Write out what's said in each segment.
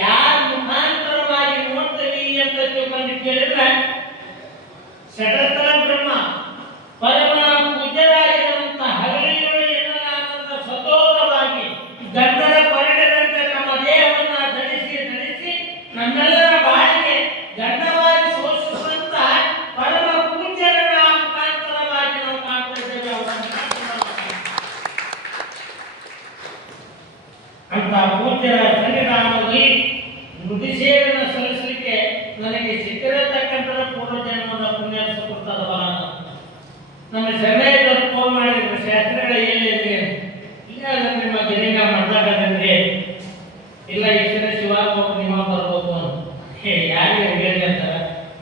ಯಾರ ಮುಖಾಂತರವಾಗಿ ನೋಡ್ತೀವಿ ಅಂತ ತಿಳ್ಕೊಂಡು ಕೇಳಿದ್ರೆ ಷಡತ್ತರ ಬ್ರಹ್ಮ ಪರಮ ಪೂಜ್ಯರಾಗಿರುವಂತ ಹಗಲಿಗಳು ಎನ್ನಲಾದಂತ ಸತೋರವಾಗಿ ಗಂಧದ ಪರಿಣದಂತೆ ನಮ್ಮ ದೇಹವನ್ನು ಧರಿಸಿ ನಮ್ಮೆಲ್ಲರ ಬಾಳಿಗೆ ಗಂಧವಾಗಿ ಸೋಸುವಂತ ಪರಮ ಪೂಜ್ಯರ ಮುಖಾಂತರವಾಗಿ ನಾವು ಕಾಣ್ತಾ ಇದ್ದೇವೆ. ಅಂತ ಪೂಜ್ಯರ ಸನ್ನಿಧಾನದಲ್ಲಿ ನುಡಿಸೇವೆಯನ್ನು ಸಲ್ಲಿಸಲಿಕ್ಕೆ ನನಗೆ ಸಿಕ್ಕಿರತಕ್ಕಂಥ ಪೂರ್ವಜನ್ಮದ ಪುಣ್ಯ ಸುಕೃತದ ಬಲ. ನಮ್ಮ ಸಭೆಯವರು ಫೋನ್ ಮಾಡಿದ್ರು, ಶಾಸ್ತ್ರಗಳ ಎಲ್ಲಿದೆ ಇಲ್ಲ ನಿಮ್ಮ ಗಿರಿಂಗ ಮಾಡ್ದಾಗಂದ್ರೆ ಇಲ್ಲ ಈಶ್ವರ ಶಿವ ನಿಮ್ಮ ಬರ್ಬೋದು ಅಂತ ಯಾರಿಗೆ ಹೇಳಿ ಅಂತಾರ.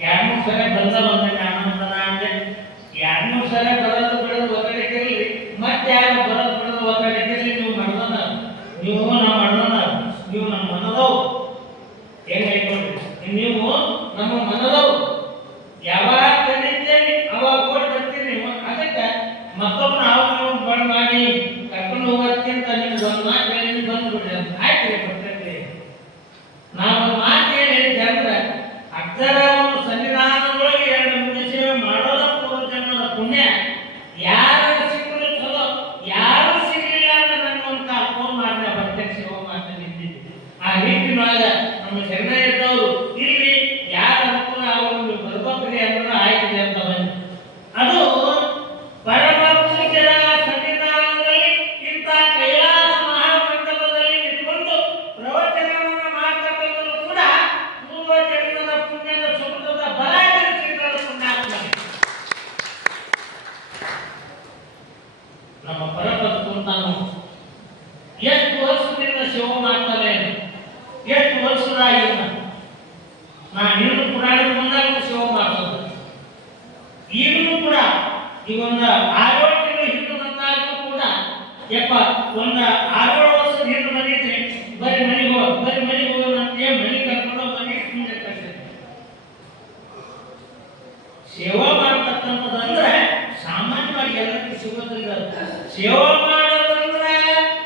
2-3 ಸಲ ಬಂದಂಗೆ ಆನಂದನ ಅಂದ್ರೆ 2-3 ಸಲ ಬರೋದು ಬಿಡೋದು ಒತ್ತಡಕ್ಕಿರಲಿ, ಮತ್ತೆ ಯಾರು ಬರೋದು ಬಿಡೋದು ಒತ್ತಡಕ್ಕಿರಲಿ. ನೀವು ಮಾಡ್ದೋಣ, ನೀವು ನಾವು ಮಾಡೋಣ, ನೀವು ನಮ್ಮ ಮನದವು ಹೆಂಗ್ ಹೇಳ್ಕೊಡ್ರಿ, ನೀವು ನಮ್ಮ ಮನದವು ಯಾವಾಗ ಕರೀತೇನೆ ಅವಾಗ ಓಡಿ ಬರ್ತೀರಿ ನೀವು. ಅದಕ್ಕೆ ಮತ್ತೊಬ್ಬನ ನಾವು ಬಂದ್ ಮಾಡಿ ಕರ್ಕೊಂಡು ಹೋಗೋದಕ್ಕಿಂತ ನಿಮ್ಗೆ ಒಂದು ಮಾತು ಹೇಳಿ ಬಂದ್ಬಿಡ್ರಿ ಅಂತ ಆಯ್ತು ಬರ್ತೈತ್ರಿ. ನಾವು ಮಾತು ಏನು ಹೇಳಿದ್ದೆ ಅಂದ್ರೆ ಅಕ್ಷರ ಸನ್ನಿಧಾನದೊಳಗೆ 2 ಸೇವೆ ಮಾಡೋದ ಪೂರ್ವಜನ್ಮದ ಪುಣ್ಯ. ಯಾರು ಸಿಕ್ಕರು ಚಲೋ, ಯಾರು ಸಿಗಲಿಲ್ಲ ಅಂದ್ರೆ ನನಗೊಂದು ಕಾಲ್ ಫೋನ್ ಮಾಡಿದೆ, ಬರ್ತೇನೆ ಶಿವ ಮಾಡ್ತಾ ನಿಂತಿದ್ದೆ. ಆ ರೀತಿನೊಳಗೆ ನಮ್ಮ ಶರಣ ಇದ್ದವರು ಇಲ್ಲಿ ಯಾರ ಅನುಕೂಲ ಅವರು ಬರ್ಬೇಕ್ರಿ ಅಂದ್ರೆ ಆಯ್ತಿದೆ ಅಂತ ಬಂದು ಅದು ಪರಮ ಪೂಜ್ಯರ ಸನ್ನಿಧಾನದಲ್ಲಿ ಇಂಥ ಕೈಲಾಸ ಮಹಾಮಂಟಪದಲ್ಲಿ ನಿಂತುಕೊಂಡು ಪ್ರವಚನವನ್ನು ಮಾಡ್ತಕ್ಕಂಥದ್ದು ಕೂಡ ಪೂರ್ವಜನ್ಮದ ಪುಣ್ಯದ ಸುಕೃತದ ಬಲ ಸಿಕ್ಕದ ಪುಣ್ಯಾತ್ಮ. ನಮ್ಮ ಪರಪತ್ತು ತಾನು ಎಷ್ಟು ವರ್ಷದಿಂದ ಶಿವ ಮಾಡ್ತಾರೆ, ಎಷ್ಟು ವರ್ಷದಾಗಿಲ್ಲ ನಾನು ಇನ್ನೂ ಪುರಾಣ ಮುಂದಾಗ ಶಿವ ಮಾಡ್ತದೆ. ಈಗಲೂ ಕೂಡ ಈ ಒಂದು 6 ತಿಂಗಳು ಹಿಂದೆ ಬಂದಾಗಲೂ ಕೂಡ ಯಪ್ಪ ಒಂದು 6 ವರ್ಷದ ಹಿಂದೆ ಬಂದಿದ್ರೆ ಬರೀ ಮನೆಗೆ ಹೋಗೋಣ ಅಂತ ಮನೆ ಕರ್ಕೊಂಡು ಮನೆಗೆ ಮುಂದೆ ಕಳಿಸಿದೆ. ಸೇವಾ ಮಾಡ್ತಕ್ಕಂಥದ್ದಂದ್ರೆ ಸಾಮಾನ್ಯವಾಗಿ ಎಲ್ಲರಿಗೂ ಸಿಗೋದಿಲ್ಲ. ಸೇವಾ ಮಾಡೋದಂದ್ರೆ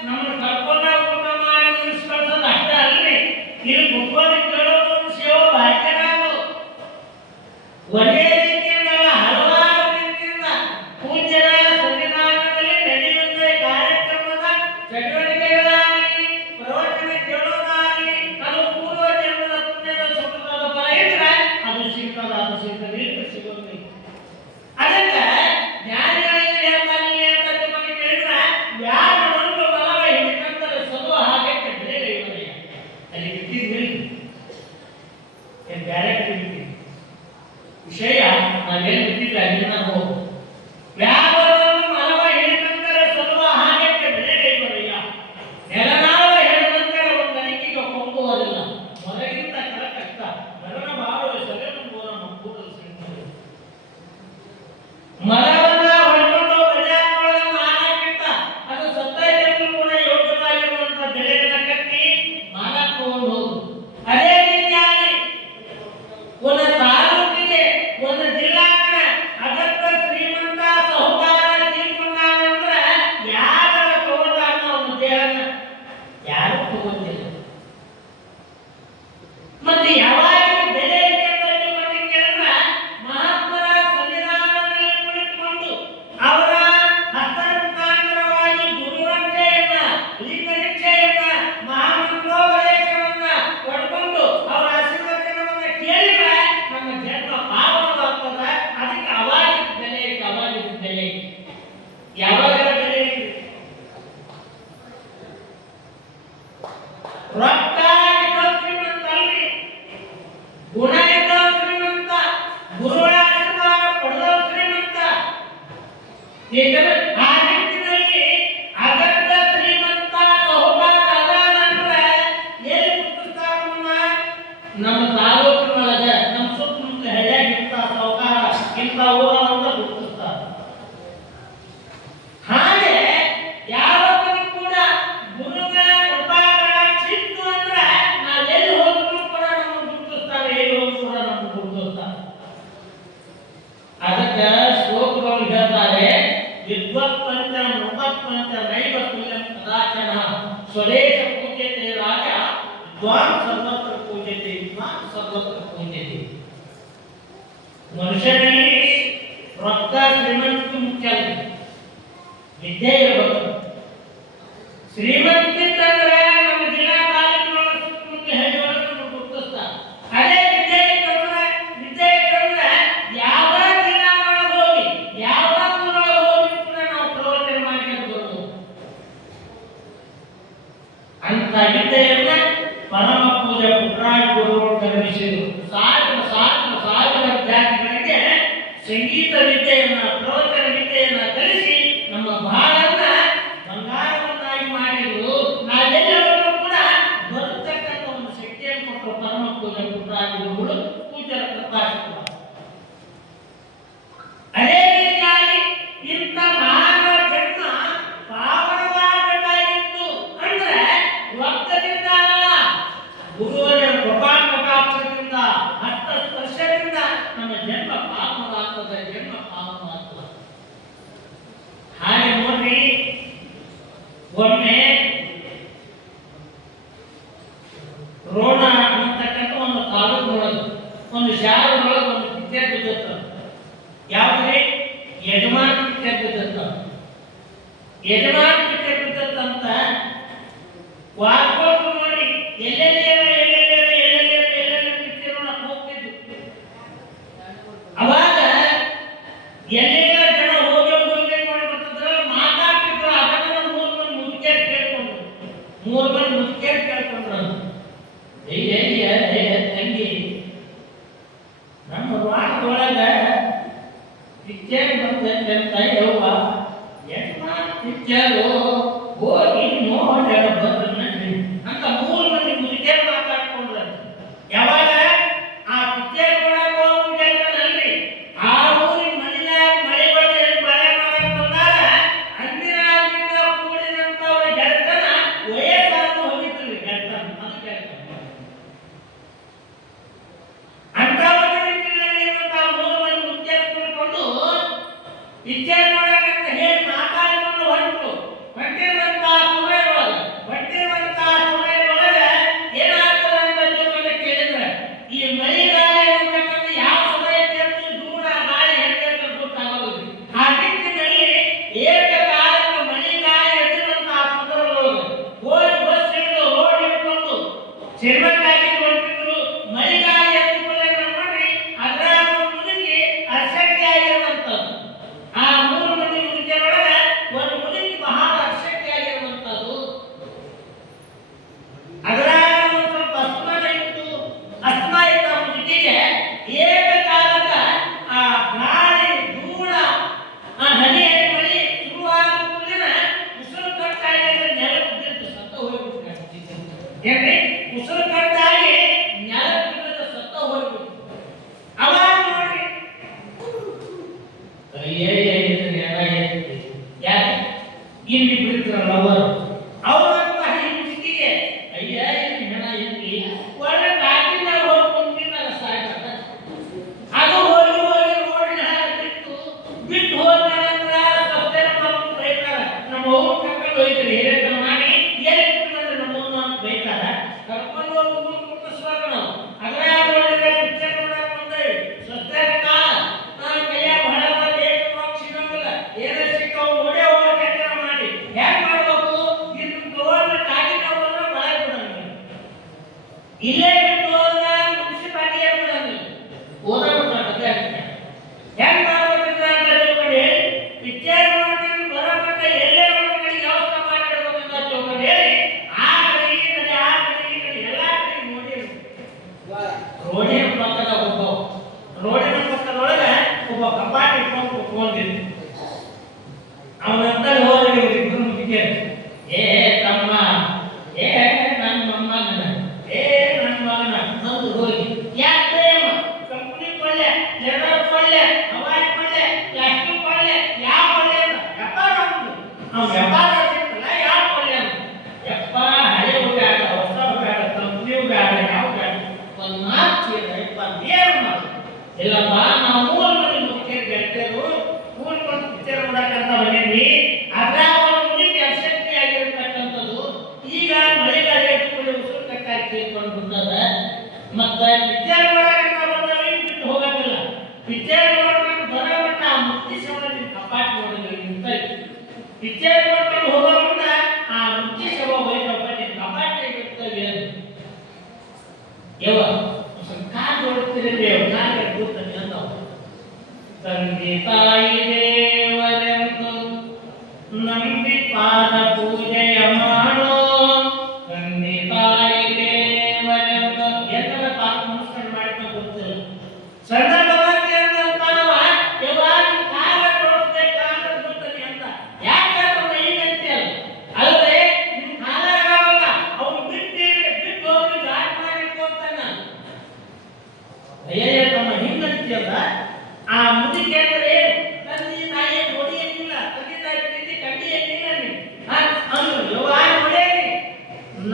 ನಮ್ಮನ್ನು ಕರ್ಕೊಂಡ ಊಟ ಮಾಡಿ ನಿಲ್ಲಿಸ್ಕೊಳ್ಳೋದು ಅಷ್ಟೇ ಅಲ್ರಿ. ಇಲ್ಲಿ ಕುತ್ಕೊಂಡು ಕೇಳೋದು ಒಂದು ಸೇವಾ ಭಾಗ್ಯನ. ಒಂದೇ ರೀತಿಯಿಂದ ಹಲವಾರು ರೀತಿಯಿಂದ ಪೂಜ್ಯರ ಸನ್ನಿಧಾನದಲ್ಲಿ ನಡೆಯುವಂತ ಕಾರ್ಯಕ್ರಮದ ಚಟುವಟಿಕೆಗಳಾಗಲಿ ಪ್ರವಚನ ಕೇಳೋದಾಗಲಿ ಅದು ಪೂರ್ವಜನ್ಮದ ಪುಣ್ಯದ ಸುಕೃತದ ಫಲ ಇದ್ರೆ ಅದು ಸಿಗ್ತದೆ ಸಿಗೋದಿಲ್ಲ. ಅದಕ್ಕೆ ಜ್ಞಾನಿಗಳಿಗೆ ಹೇಳ್ತಾರೆ ಅಂತ ತಿಳ್ಕೊಂಡು ಕೇಳಿದ್ರೆ ಯಾರು ಒಂದು ಬಲವ ಹಿಡಿಕಂತಾರೆ ಸದು ಹಾಗೆ ಬೆಳೆ ಇವರಿಗೆ ಅಲ್ಲಿ ಬಿಟ್ಟಿದ್ವಿ ಬೇರೆ ವಿಷಯ ನಾವೇನು ಬಿಟ್ಟಿದ್ರೆ ಅಲ್ಲಿ ನಾವು ವ್ಯಾಪಾರವನ್ನು ಮನವ ಹೇಳಿದಂತರ ಸ್ವಲ್ಪ ಹಾಗೆ ಬೆಳೆ ಕೈಬರಯ್ಯ ನೆಲನಾಳ ಹೇಳಿದಂತರ ಒಂದು ಅಣಿಕೆಗೆ ಕೊಂಬುವುದಿಲ್ಲ ಮೊದಲಿಗಿಂತ ಕೆಲ ಕಷ್ಟ ಮರಣ ಬಾಳುವ ಸಭೆಯನ್ನು ಕೂಡಲು ಸಿಗ್ತದೆ. ಮರವನ್ನ ಹೊಡ್ಕೊಂಡು ಬೆಳೆಯಾಳೊಳಗೆ ಮಾನಕ್ಕಿಂತ ಅದು ಸತ್ತೈದು ಕೂಡ ಯೋಗ್ಯವಾಗಿರುವಂತ ಬೆಳೆಗಳನ್ನ ಕಟ್ಟಿ ಮಾನ ತಗೊಂಡು ಹೋಗುದು. ಅದೇ ರೀತಿಯಾಗಿ ಒಂದು ತಾಲೂಕಿಗೆ ಒಂದು ಜಿಲ್ಲಾಂಗಣ ಅಗತ್ಯ ಶ್ರೀಮಂತ ಸಹುಕಾರ ತೀರ್ಕೊಂಡಂದ್ರೆ ಯಾರ ತಗೊಂಡಾಗ ಅವನ ದೇಹನ ಯಾರು ತಗೊಂಡಿಲ್ಲ. ಮತ್ತೆ ಯಾವಾಗ ಬೆಲೆ ಕೇಳಿದ್ರೆ ಮಹಾತ್ಮರ ಸನ್ನಿಧಾನದಲ್ಲಿ ಕುಳಿತುಕೊಂಡು ಅವರ ಹಸ್ತ ಮುಖಾಂತರವಾಗಿ ಗುರುವಂತೆಯನ್ನ ಲಿಂಗನಿಷ್ಠೆಯನ್ನ ಮಹಾಮಂತ್ರೋಪದೇಶವನ್ನ ಪಡ್ಕೊಂಡು ಅವರ ಆಶೀರ್ವಚನವನ್ನ ಕೇಳಿದ್ರೆ ನಮ್ಮ ಜನ್ಮ ಪಾವನವಾಗ್ತದೆ. ಅದಕ್ಕೆ ಅವಾಗಿದ್ದ ಬೆಲೆ ಐತಿ, ಅವಾಗಿದ್ದ ಬೆಲೆ ಐತಿ. ಯಾವಾಗ ಬೆಲೆ ಐತಿ? ರೊಕ್ಕ ಇದ್ದವ ಶ್ರೀಮಂತ ಅಲ್ರಿ, ಗುಣ ಇದ್ದವ ಶ್ರೀಮಂತ, ಗುರುಗಳ ಆಶೀರ್ವಾದ ಪಡೆದವ ಶ್ರೀಮಂತ. ಏಕೆಂದ್ರೆ ಆ ನಿಟ್ಟಿನಲ್ಲಿ ಅಗತ್ಯ ಶ್ರೀಮಂತ ಸಹುಕಾರ ಅದಾನಂದ್ರೆ ಎಲ್ಲಿ ಗುರುತಿಸ್ತಾರನ್ನ ನಮ್ಮ ತಾಲೂಕಿನೊಳಗೆ ನಮ್ಮ ಸುತ್ತಮುತ್ತ ಹೆಡೆಯಾಗಿರ್ತ ಸಹುಕಾರ ಇಂಥ ಊರನ್ನ ಗುರುತಿಸ್ತಾರೆ. ಹಾಗೆ ಯಾವತ್ತೂ ಕೂಡ ಗುರುಗಳ ಕೃಪಾಗಳ ಚಿತ್ತು ಅಂದ್ರೆ ನಾವು ಎಲ್ಲಿ ಹೋದ್ರು ಕೂಡ ನಮ್ಮನ್ನು ಗುರುತಿಸ್ತಾರೆ, ಎಲ್ಲಿ ಹೋದ್ರು ಕೂಡ ನಮ್ಮನ್ನು ಗುರುತಿಸ್ತಾರೆ. ಅದಕ್ಕೆ ಶ್ಲೋಕಗಳು ಹೇಳ್ತಾರೆ, ವಿದ್ವತ್ಪಂಚ ಮೃತತ್ಪಂಚ ನೈವ ತುಲ್ಯಂ ಕದಾಚನ ಸ್ವದೇಶ ಪೂಜ್ಯತೆ ರಾಜ ತ್ವಾಂ ಸರ್ವತ್ರ ಪೂಜ್ಯತೆ ತ್ವಾಂ ಸರ್ವತ್ರ ಪೂಜ್ಯತೆ. ಮನುಷ್ಯನಲ್ಲಿ ರೊಕ್ಕ ಶ್ರೀಮಂತಿಕೆ ಮುಖ್ಯ ಅಲ್ಲ, ವಿದ್ಯೆ ಇರಬೇಕು. ಶ್ರೀಮಂತಿಕೆ ಅಂದ್ರೆ ನಮ್ಮ ಜಿಲ್ಲಾ ತಾಲೂಕಿನೊಳಗೆ ಸುತ್ತಮುತ್ತ ಹಳ್ಳಿಯೊಳಗೆ ನಮಗೆ ಗುರುತಿಸ್ತಾರೆ. ಅದೇ ವಿದ್ಯೆ ಇಟ್ಟಂದ್ರೆ ಯಾವ ಜಿಲ್ಲಾದೊಳಗೆ ಹೋಗಿ ಯಾವ ಊರೊಳಗೆ ಹೋಗಿ ಕೂಡ ನಾವು ಪ್ರವಚನ ಮಾಡ್ಕೊಂಡು ಬರ್ಬೋದು. ಅಂತ ವಿದ್ಯೆಯನ್ನ ಪರಮ ಪೂಜೆ ಪುಟ್ಟರಾಜ ಗುರುಗಳು ಕಲಿಸಿದರು. ಸಾವಿರ ವಿದ್ಯಾರ್ಥಿಗಳಿಗೆ ಸಂಗೀತ ವಿದ್ಯೆಯನ್ನ ಪ್ರವಚನ ವಿದ್ಯೆಯನ್ನ ಕಲಿಸಿ ನಮ್ಮ ಬಾಳನ್ನ ಬಂಗಾರವನ್ನಾಗಿ ಮಾಡಿದ್ರು. ನಾವೆಲ್ಲರೂ ಕೂಡ ಬರತಕ್ಕಂಥ ಒಂದು ಶಕ್ತಿಯನ್ನು ಕೊಟ್ಟರು ಪರಮ ಪೂಜೆ ಪುಟ್ಟರಾಜ ಗುರುಗಳು ಪೂಜೆ ಪ್ರಕಾಶಿತ. ಅದೇ ರೀತಿಯಾಗಿ ಇಂಥ ಮಾನವ ಜನ್ಮ ಪಾವನವಾಗಬೇಕಾಗಿತ್ತು ಅಂದ್ರೆ ರಕ್ತದಿಂದ ಅಲ್ಲ, ಗುರುವರ ಕೃಪಾಕ್ಷದಿಂದ ಹಸ್ತ ಸ್ಪರ್ಶದಿಂದ ನಮ್ಮ ಜನ್ಮ ಪಾವನವಾಗ್ತದೆ, ಜನ್ಮ ಪಾವನವಾಗ್ತದೆ. ಹಾಗೆ ನೋಡ್ರಿ, ಒಮ್ಮೆ ರೋಣ ಅನ್ನತಕ್ಕಂಥ ಒಂದು ತಾಲೂಕಿನೊಳಗೆ ಒಂದು ಶಾಲೆಯೊಳಗೆ ಒಂದು ಪಿಕ್ಚರ್ ಬಿದ್ದಿತ್ತ. ಯಾವ್ದ್ರಿ? ಯಜಮಾನ್ ಪಿಕ್ಚರ್ ಬಿದ್ದಿತ್ತ. ಯಜಮಾನ್ ಪಿಕ್ಚರ್ ಬಿದ್ದತ್ತಂತ ವಾರ್ಕೋಟ್ ನೋಡಿ ಎಲ್ಲೆಲ್ಲಿ ಪಿಕ್ಚರ್ ಹೋಗ್ತಿದ್ರು. ಅವಾಗ ಎಲ್ಲೆಲ್ಲ ಜನ ಹೋಗಿ ಮಾಡಿ ಬರ್ತಿದ್ರ, ಮಾತಾಡ್ತಿದ್ರು. ಅದನ್ನ ಮೂರು ಮಂದಿ ಮುದುಕೇರ್ ಕೇಳ್ಕೊಂಡ್ರು. ತಂಗಿ, ನಮ್ಮ ವಾರದೊಳಗ ಪಿಕ್ಚರ್ ಬಂದಂತ ಯವ್ವ ಯಜಮಾನ್ ಪಿಕ್ಚರು ಹೋಗಿ ನೋಡಿ ಬರ್ರಿ ಅಂತ ಮೂರು ಮಂದಿ ಮುದುಕೇರ್ ಮಾತಾಡ್ಕೊಂಡ್ರ. ಯಾವಾಗ ಆ ಪಿಕ್ಚರ್ ನೋಡಕ್ ಹೋಗ್ಬಿಟ್ಟಲ್ರಿ, ಆ ಊರಿನ ಮನೆಯಾಗ ಮಳೆ ಬಂದು ಮಳೆ ಮಾಡಕ್ ಬಂದಾಗ ಅಂದಿರಾಗಿಂದ ಕೂಡಿದಂತವ್ರ ಗೆಳತನ ವಯಸ್ಸಾದ್ರು ಹೋಗಿದ್ರಿ. ಗೆಳತನ ಅದು ಗೆಳತನ ಅಂತ ಒಂದು ರೀತಿಯಲ್ಲಿ ಇರುವಂತ ಮೂರು ಮಂದಿ ಮುದುಕೇರ್ ಕೂಡಿಕೊಂಡು ಪಿಕ್ಚರ್ ನೋಡಕಂತ ಹೇಳಿ ಮಾತಾಡಿಕೊಂಡು ಹೊಂಟಿರುವಂತ ಸಮಯದೊಳಗೆ ಏನಾಗ್ತದೆ ಅಂತ ತಿಳ್ಕೊಂಡು ಕೇಳಿದ್ರೆ, ಈ ಮಳೆಗಾಲ ಇರತಕ್ಕಂಥ ಯಾವ ಸಮಯಕ್ಕೆ ದೂರ ಗಾಳಿ ಹೆಂಗೆ ಗೊತ್ತಾಗೋದು. ಆ ದಿಕ್ಕಿನಲ್ಲಿ ಏಕಕಾಲಕ್ಕೆ ಮಳೆಗಾಲ ಎದ್ದಿರುವಂತ ಸಂದರ್ಭದೊಳಗೆ ಹೋಗಿ ಬಸ್ ಹಿಡಿದು ರೋಡ್ ಹಿಡ್ಕೊಂಡು ಸಿನಿಮಾಗಾಗಿ ಹೊಂಟಿದ್ರು. ಮಳೆಗಾಲ ಎದ್ದುಕೊಳ್ಳೋಣ ನೋಡ್ರಿ, ಅದರ ಮುದುಕಿ ಅಶಕ್ತಿ ಆಗಿರುವಂಥದ್ದು. ಆ ಮೂರು ಮಂದಿ ಮುದುಕಿಯರೊಳಗೆ ಒಂದು ಮುದುಕಿ ಬಹಳ ಅಶಕ್ತಿ ಆಗಿರುವಂಥದ್ದು. ಅದರ ಒಂದು ಸ್ವಲ್ಪ ಅಸ್ತಮ ಇದ್ದ ಮುದುಕಿಗೆ ಏಕಕಾಲಕ ಆ ಗಾಳಿ ಧೂಳ ಆ ಹನಿ ಮಳೆ ಶುರುವಾದ ಕೂಡಲೇ ಉಸಿರು ಕಟ್ಟಾಗಿ ನೆಲ ಬಿದ್ದು ಸತ್ತ ಹೋಗ್ಬಿಟ್ಟು. ಏನ್ರಿ? ಉಸಿರು ಕಟ್ಟಾಗಿ ನೆಲ ಬಿದ್ದು ಸತ್ತ ಹೋಗ್ಬಿಟ್ಟು. ಅವಾಗ ನೋಡ್ರಿ, ಯಾಕೆ ಇಲ್ಲಿ ಬಿಡ್ತಿರಲ್ಲ ಅವರಂತ ಈ ಮುದುಕಿಗೆ ಅಯ್ಯ ಹೆಣ ಎತ್ತಿ ಒಳ್ಳೆ ಕಾಟಿನಾಗ ಹೋಗಿ ಕುಂತಿದ್ದಾರೆ ಸಾಯ್ತಾರೆ. ಅದು ಹೋಗಿ ರೋಡಿನ ಬಿಟ್ಟು ಹೋದ್ಮೇಲೆ ಸ್ವಸ್ಥರ ಮಕ್ಕಳು ಬೈತಾರೆ. ನಮ್ಮ ಊರು ಕರ್ಕೊಂಡು ಹೋಯ್ತಾರೆ, ಹಿರೇತನ ಮಾಡಿ ಎಲ್ಲಿ ಬಿಟ್ಟು ನಮ್ಮ ಊರು ಅಂತ ಬೈತಾರೆ. ಕರ್ಕೊಂಡು ಹೋಗಿ ಊರು ಮುಟ್ಟಿಸ್ಬೇಕು ನಾವು. ಅದರ ನೋಡಿದ್ರೆ ಪಿಕ್ಚರ್ ನೋಡಕ್ ಬಂದೇವಿ. ಸ್ವಸ್ಥರ ಕೈಯಾಗ ಬಹಳ ಸಿಗಂಗಿಲ್ಲ, ಏನೇ ಸಿಕ್ಕವು ನೋಡೇ ಹೋಗೋ ಕೆಲಸ ಮಾಡಿ ಹೆಂಗ್ ಮಾಡ್ಬೇಕು? ಇನ್ನು ತಗೊಂಡ್ರೆ ಕಾಗಿನವನ್ನ ಒಳಗೆ ಬಿಡಂಗಿಲ್ಲ, ಇಲ್ಲೇ ಬಿಟ್ಟು ಹೋದ ಮುನ್ಸಿಪಾಲಿಟಿ ಬಿಡಂಗಿಲ್ಲ, ಓದಾಡ್ತಾರೆ. ಹೆಂಗ್ ಮಾಡ್ಬೇಕಂತ ಅಂತ ತಿಳ್ಕೊಂಡು ಹೇಳಿ ಪಿಕ್ಚರ್ ನೋಡ್ತೀನಿ ಬರೋಬೇಕ ಎಲ್ಲೇ ಒಂದು ಕಡೆ ವ್ಯವಸ್ಥೆ ಮಾಡಿಡ್ಬೇಕಂತ ತಿಳ್ಕೊಂಡು ಹೇಳಿ ಆ ಕಡೆ ಈ ಕಡೆ ಎಲ್ಲ ಕಡೆ ನೋಡಿ ರೋಡಿನ ಪಕ್ಕದಾಗ ರೋಡಿನ ಪಕ್ಕದೊಳಗೆ ಒಬ್ಬ ಕಪಾಟಿ ಇಟ್ಕೊಂಡು ಕುತ್ಕೊಂಡಿದ್ದ. ಅವನಂತ ಹೋದ್ರೆ ಇಬ್ಬರು ಮುಗಿಕೆ, ಏ ತಮ್ಮ, ಏ ನನ್ನ ಮೊಮ್ಮಗನ, ಏ ನನ್ನ ಮಗನ ನಂದು ಹೋಗಿ ಯಾಕೆ ಕಂಪ್ನಿ ಪಲ್ಯ, ಜನರಲ್ ಪಲ್ಯ, ಹವಾಯಿ ಪಲ್ಯ, ಪ್ಲಾಸ್ಟಿಕ್ ಪಲ್ಯ, ಯಾವ ಪಲ್ಯ ಅಂತ ವ್ಯಾಪಾರ ಅವ್ನು ವ್ಯಾಪಾರ ಸಿಗ್ತಲ್ಲ ಯಾವ ಪಲ್ಯ ಅಂತ ಯಪ್ಪ ಹಳೆ ಬೇಡ, ಹೊಸ ಬೇಡ, ಕಂಪ್ನಿ ಬೇಡ, ಯಾವ ಬೇಡ, ಒಂದು ಮಾತು ಚೀರ ಏನು ಮಾತು ಇಲ್ಲಪ್ಪ. ನಾವು ಮೂರು ಮಂದಿ ಮುಖ್ಯರು ಗೆಳತಿಯರು ಕೂಡ್ಕೊಂಡು ಪಿಕ್ಚರ್ ನೋಡಕ್ಕಂತ ಬಂದಿದ್ವಿ. ಅದ್ರ ಒಂದು ಮುದುಕಿ ಅಶಕ್ತಿ ಆಗಿರ್ತಕ್ಕಂಥದ್ದು ಈಗ ಮಳೆಗಾಲ ಉಸಿರು ಕಟ್ಟಾಗಿ ಮತ್ತೆ ಪಿಕ್ಚರ್ ನೋಡಕ್ಕೆ ಬಂದವಿ ಬಿಟ್ಟು ಹೋಗಂಗಿಲ್ಲ. ಪಿಕ್ಚರ್ ನೋಡ್ಕೊಂಡು ಬರೋಣ ಆ ಮುಕ್ತಿ ಶವ ಕಪಾಟ್ ನೋಡಿದ್ವಿ ಇಂತ ಪಿಕ್ಚರ್ ನೋಡ್ಕೊಂಡು ಹೋಗೋಣ ಆ ಮುಕ್ತಿ ಶವ ಹೋಯ್ತಪ್ಪ ನೀನು ಕಪಾಟ್ ಇರ್ತವೆ ಯವ ಕಾಲ್ ನೋಡ್ತೀರಿ ದೇವ್ ಕಾಲ್ ಕೂತಾನೆ ಅಂತ ತಂದೆ ತಾಯಿ ದೇವರೆಂದು ನಂಬಿ ಪಾದ ಪೂಜೆಯ ಮಾಡೋ ತಂದೆ ತಾಯಿ ದೇವರೆಂದು ಎಂತರ ಪಾದ ನಮಸ್ಕಾರ ಮಾಡ್ತಾ ಕೂತಿರು ಸಣ್ಣ ಬಲಾಕೆ ಅಂತಾನವ ಯಾವಾಗ ಕಾಲ ನೋಡ್ತೆ ಕಾಲ ಕೂತಾನೆ ಅಂತ ಯಾಕೆ ಈಗ ಅಂತೀಯಲ್ಲ ಅಲ್ಲದೆ ನಿಮ್ ಕಾಲ ಆಗಲ್ಲ ಅವ್ನು ಬಿಟ್ಟು ಹೋಗಿ ಜಾಟ್ ಮಾಡಿಟ್ಕೊತಾನ ಅಯ್ಯಯ್ಯ ತಮ್ಮ ಹಿಂಗಂತೀಯಲ್ಲ ಆ ಮುದಿಕೆ ಅಂದ್ರೆ ತಂದೆ ತಾಯಿಯ ನೋಡಿ ಏನಿಲ್ಲ ತಂದೆ ತಾಯಿ ಪ್ರೀತಿ ಕಂಡಿ ಏನಿಲ್ಲ ಅಂದ್ರು ಯಾವಾಗ ನೋಡೇನಿ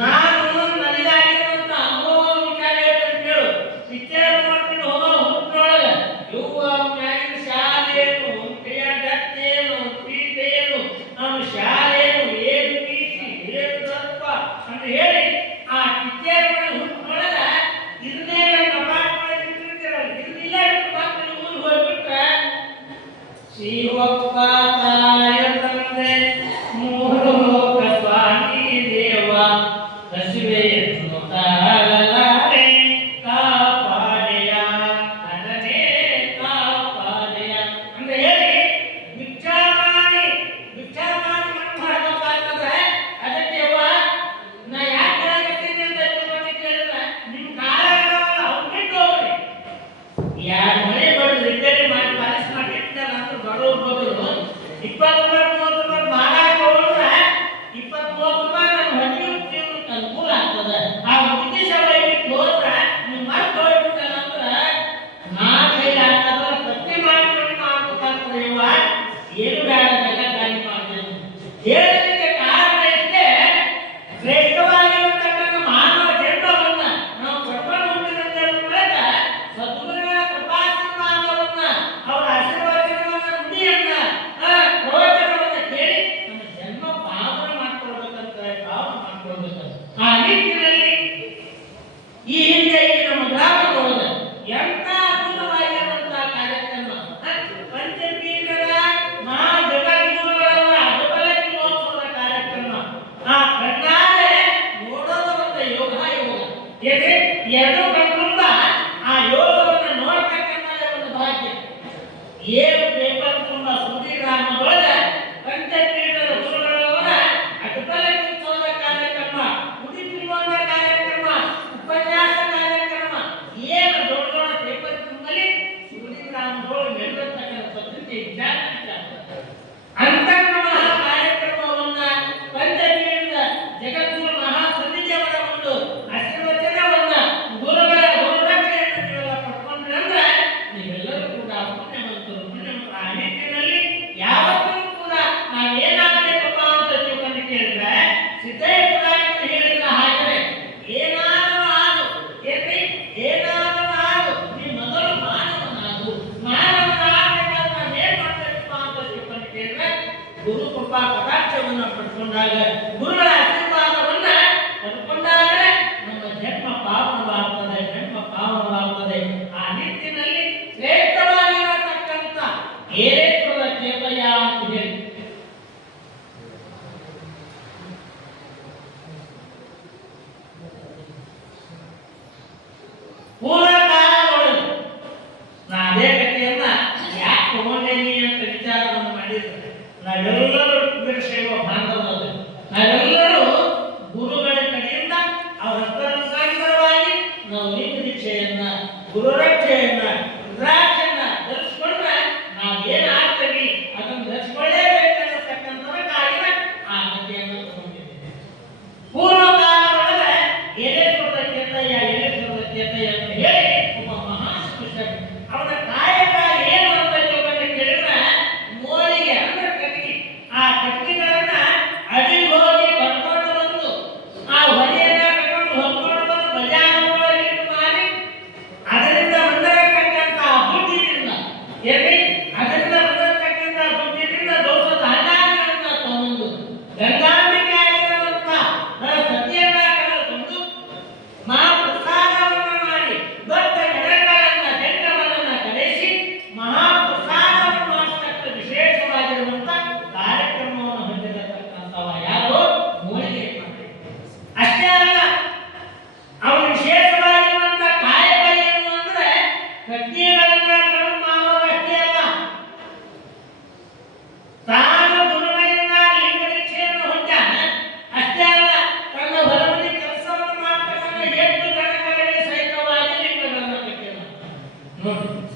ನಾನು ನನಗಾಗಿರುವಂತ ಅನುಭವ ವಿಚಾರ ಹೇಳು ಪಿಕ್ಚರ್ ನೋಡ್ಕೊಂಡು ಹೋಗೋ ಹುಟ್ಟಿನೊಳಗ ಇವು ಮ್ಯಾಗಿನ ಶಾಲೆನು ಕೈಯ ಗತ್ತೇನು ಪ್ರೀತಿಯೇನು ನಮ್ಮ ಶಾಲೆನು ಏನು ಪ್ರೀತಿ ಏನು ತತ್ವ ಅಂತ ಹೇಳಿ ಆ ಪಿಕ್ಚರ್ ಹುಟ್ಟಿನೊಳಗ ಇದನ್ನೇ ಕಪಾಟ್ ಮಾಡಿ ಇಟ್ಟಿರ್ತೀರಲ್ಲ ಇದನ್ನಿಲ್ಲ ಮಕ್ಕಳು ಊರಿಗೆ ಹೋಗ್ಬಿಟ್ರೆ ಶಿವಪ್ಪ ತಾಯ ತಂದೆ ಮೂರು ಲೋಕ ಸ್ವಾಮಿ ದೇವ ಕಸುವೆಯನ್ನು ತಾಳಲಾರೆ ಕಾಪಾಡೆಯ ಅದನ್ನೇ ಕಾಪಾಡೆಯ ಅಂತ ಹೇಳಿ ಭಿಕ್ಷಾ ಮಾಡಿ ಮಣ್ಣು ಮಾಡಬೇಕಾಗ್ತದೆ ಅದಕ್ಕೆ ನಾ ಯಾಕೆ ಹೇಳಕತ್ತೀನಿ ಅಂತ ತಿಳ್ಕೊಂಡು ಕೇಳಿದ್ರೆ ನಿಮ್ಮ ಕಾಲ ಅವ್ರು ಬಿಟ್ಟು ಹೋಗ್ರಿ ಯಾರು ಮನೆ ಬಡ್ದು ರಿಪೇರಿ ಮಾಡಿ ಪಾಲಿಸ್ ಮಾಡಿ ಇಟ್ಟಿದ್ದಾರೆ ಅಂದ್ರೆ ಬಡವ್ರ ಬದಲು 20-30 ರೂಪಾಯಿ ಭಾಗ ಕೊಡೋದ್ರೆ 20-30 ರೂಪಾಯಿ ನಮ್ಮ ಹಳ್ಳಿ ಜೀವನಕ್ಕೆ ಅನುಕೂಲ ಆಗ್ತದೆ ಆ ಮುಖ್ಯ ಸಭೆ ಇಟ್ಟು ಹೋದ್ರೆ ನೀವು ಮತ್ತೆ ಹೋಗ್ಬಿಟ್ಟಲ್ಲ ಅಂದ್ರೆ ನಾ ಕೈಲಿ ಆಗ್ತದಲ್ಲ ಪ್ರತಿ ಮಾಡ್ಕೊಂಡು ಮಾಡ್ಬೇಕಾಗ್ತದೆ ಇವ ಏನು ಬೇಡ ಜಗತ್ತಾಗಿ ಮಾಡ್ತೇವೆ ಹೇಳಲಿಕ್ಕೆ ಕಾರಣ ಇಷ್ಟೇ ಶ್ರೇಷ್ಠವಾಗಿರತಕ್ಕಂಥ ಮಾನವ ಜನ್ಮವನ್ನ ನಾವು ಪಡ್ಕೊಂಡು ಹೋಗ್ತಿದ್ದ ಸದ್ಗುರುಗಳ ಕೃಪಾಶೀರ್ವಾದವನ್ನ ಅವರ ಆಶೀರ್ವಾದವನ್ನ ನುಡಿಯನ್ನ ಪ್ರವಚನವನ್ನ ಕೇಳಿ ನಮ್ಮ ಜನ್ಮ ಪಾವನ ಮಾಡ್ಕೊಳ್ಬೇಕಂತ ಭಾವನೆ ಮಾಡ್ಕೊಳ್ಬೇಕಂತ ಆ ನಿಟ್ಟಿನಲ್ಲಿ ಈ ಹಿಂದೆ ನಮ್ಮ ಗ್ರಾಮದೊಳಗೆ ಎಂತ ಅದ್ಭುತವಾಗಿರುವಂತಹ ಕಾರ್ಯಕ್ರಮ ಪಂಚಪೀಠದ ಮಹಾ ಜಗದ್ಗುರುಗಳವರ ಅಗಬಲಕ್ಕೋತ್ಸವದ ಕಾರ್ಯಕ್ರಮ ಆ ಕಣ್ಣಾರೆ ನೋಡೋದು ಒಂದು ಯೋಗ ಏಕೆ ಎರಡು ಕಣ್ಣಿಂದ ಆ ಯೋಗವನ್ನು ನೋಡ್ತಕ್ಕಂಥ ಒಂದು ಭಾಗ್ಯ ಏನು ಪೇಪರ್ ತುಂಬ ಸುದ್ದಿ ಗ್ರಾಮದೊಳಗೆ ಪಂಚಪೀಠದ ಗುರುಗಳವರ ಅಗಬಲಕ್ಕೋತ್ಸವದ ಕಾರ್ಯಕ್ರಮ ಉಡುಪಿರುವಂತ ಕಾರ್ಯಕ್ರಮ ಉಪನ್ಯಾಸ ಕಾರ್ಯಕ್ರಮ ಏನು ದೊಡ್ಡ ದೊಡ್ಡ ಪೇಪರ್ ತುಂಬಲಿ ಸುದ್ದಿ ಗ್ರಾಮದೊಳಗೆ ನಡೆದತಕ್ಕಂಥ ಪತ್ರಿಕೆ ವಿಚಾರ ಅಂತರ್ಗತ ಕಾರ್ಯಕ್ರಮವನ್ನ ಪಂಚಪೀಠದ ಜಗದ್ಗುರು ಮಹಾ ಸ್ವಾಮೀಜಿಯವರ ಒಂದು ಆಶೀರ್ವಚನವನ್ನ ಗುರುಗಳ ಗುರುರಕ್ಷೆಯನ್ನು ನೀವೆಲ್ಲ ಪಡ್ಕೊಂಡ್ರೆ ಅಂದ್ರೆ ನೀವೆಲ್ಲರೂ ಕೂಡ ಪುಣ್ಯವಂತರು ಆ ನಿಟ್ಟಿನಲ್ಲಿ ಯಾವತ್ತೂ ಕೂಡ ನಾವೇನಾಗಬೇಕಪ್ಪ ಅಂತ ತಿಳ್ಕೊಂಡು ಕೇಳಿದ್ರೆ ಸಿದ್ದಯ್ಯ ಪುರಾಣಿಕರು ಹೇಳಿದ ಹಾಗೆ ಏನಾದರೂ ಆದು ಏನಾದರೂ ಆದು ನೀ ಮೊದಲು ಮಾನವನಾಗಬೇಕಾದ್ರೆ ನಾವೇನ್ ಮಾಡ್ಬೇಕಪ್ಪ ಅಂತ ತಿಳ್ಕೊಂಡು ಕೇಳಿದ್ರೆ ಗುರು ಕೃಪಾ ಕಟಾಕ್ಷವನ್ನು ಪಡ್ಕೊಂಡಾಗ ಗುರುಗಳ ಆಶೀರ್ವಾದವನ್ನ ಪಡ್ಕೊಂಡಾಗ ನಮ್ಮ ಜನ್ಮ ಪಾವನವಾಗ್ತದೆ ಆ ನಿಟ್ಟಿನಲ್ಲಿ ಶ್ರೇಷ್ಠವಾಗಿರತಕ್ಕಂಥ ಏರೇಶ್ವರ ಕೇವಯ ಅಂತ ಹೇಳಿ ಪೂರ್ವಕಾಲದೊಳಗೆ ನಾ ಅದೇ ಕಥೆಯನ್ನ ಯಾಕೆ ತಗೊಂಡೇನಿ ಅಂತ ವಿಚಾರವನ್ನು ಮಾಡಿದ್ರೆ ನಾವೆಲ್ಲರೂ ವೀರಶೈವ ಬಾಂಧವರು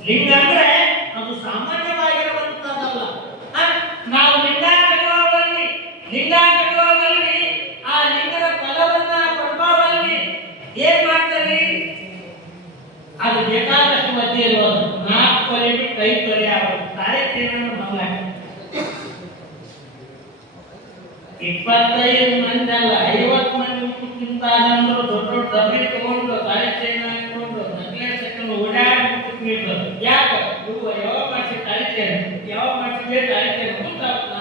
ಲಿಂಗ ಅಂದ್ರೆ ಅದು ಸಾಮಾನ್ಯವಾಗಿರುವಂತದ್ದಲ್ಲ. ನಾವು ಲಿಂಗ ಕಟ್ಟುವಲ್ಲಿ ಆ ಲಿಂಗದ ಫಲವನ್ನ ಪ್ರಭಾವಲ್ಲಿ ಏನ್ ಮಾಡ್ತೀವಿ? ಅದು ಬೇಕಾದಷ್ಟು ಮಧ್ಯೆ ಇರುವುದು 4 ತೊಲೆ ಬಿಟ್ಟು 5 ತೊಲೆ ಆಗೋದು ಕಾರ್ಯಕ್ರಮ ಮಲ್ಲ 25 ಮಂದಿ ಅಲ್ಲ 50 ಮಂದಿ ತಿಂತಾರಂದ್ರು ದೊಡ್ಡ ದೊಡ್ಡ ಡಬ್ಬಿ ತಗೊಂಡು ಕಾರ್ಯಕ್ರಮ ಹಾಕೊಂಡು ನಕ್ಲೆಸ್ ಹಾಕೊಂಡು ಓಡಾಡ್ಬಿಟ್ಟು ಯಾಕೆ ಇವು ಯಾವ ಮಾಡಿಸಿ ಕಾರ್ಯಕ್ರಮ ಯಾವ ಮಾಡಿಸಿದ್ರೆ ಕಾರ್ಯಕ್ರಮ ಗೊತ್ತಾಗುತ್ತೆ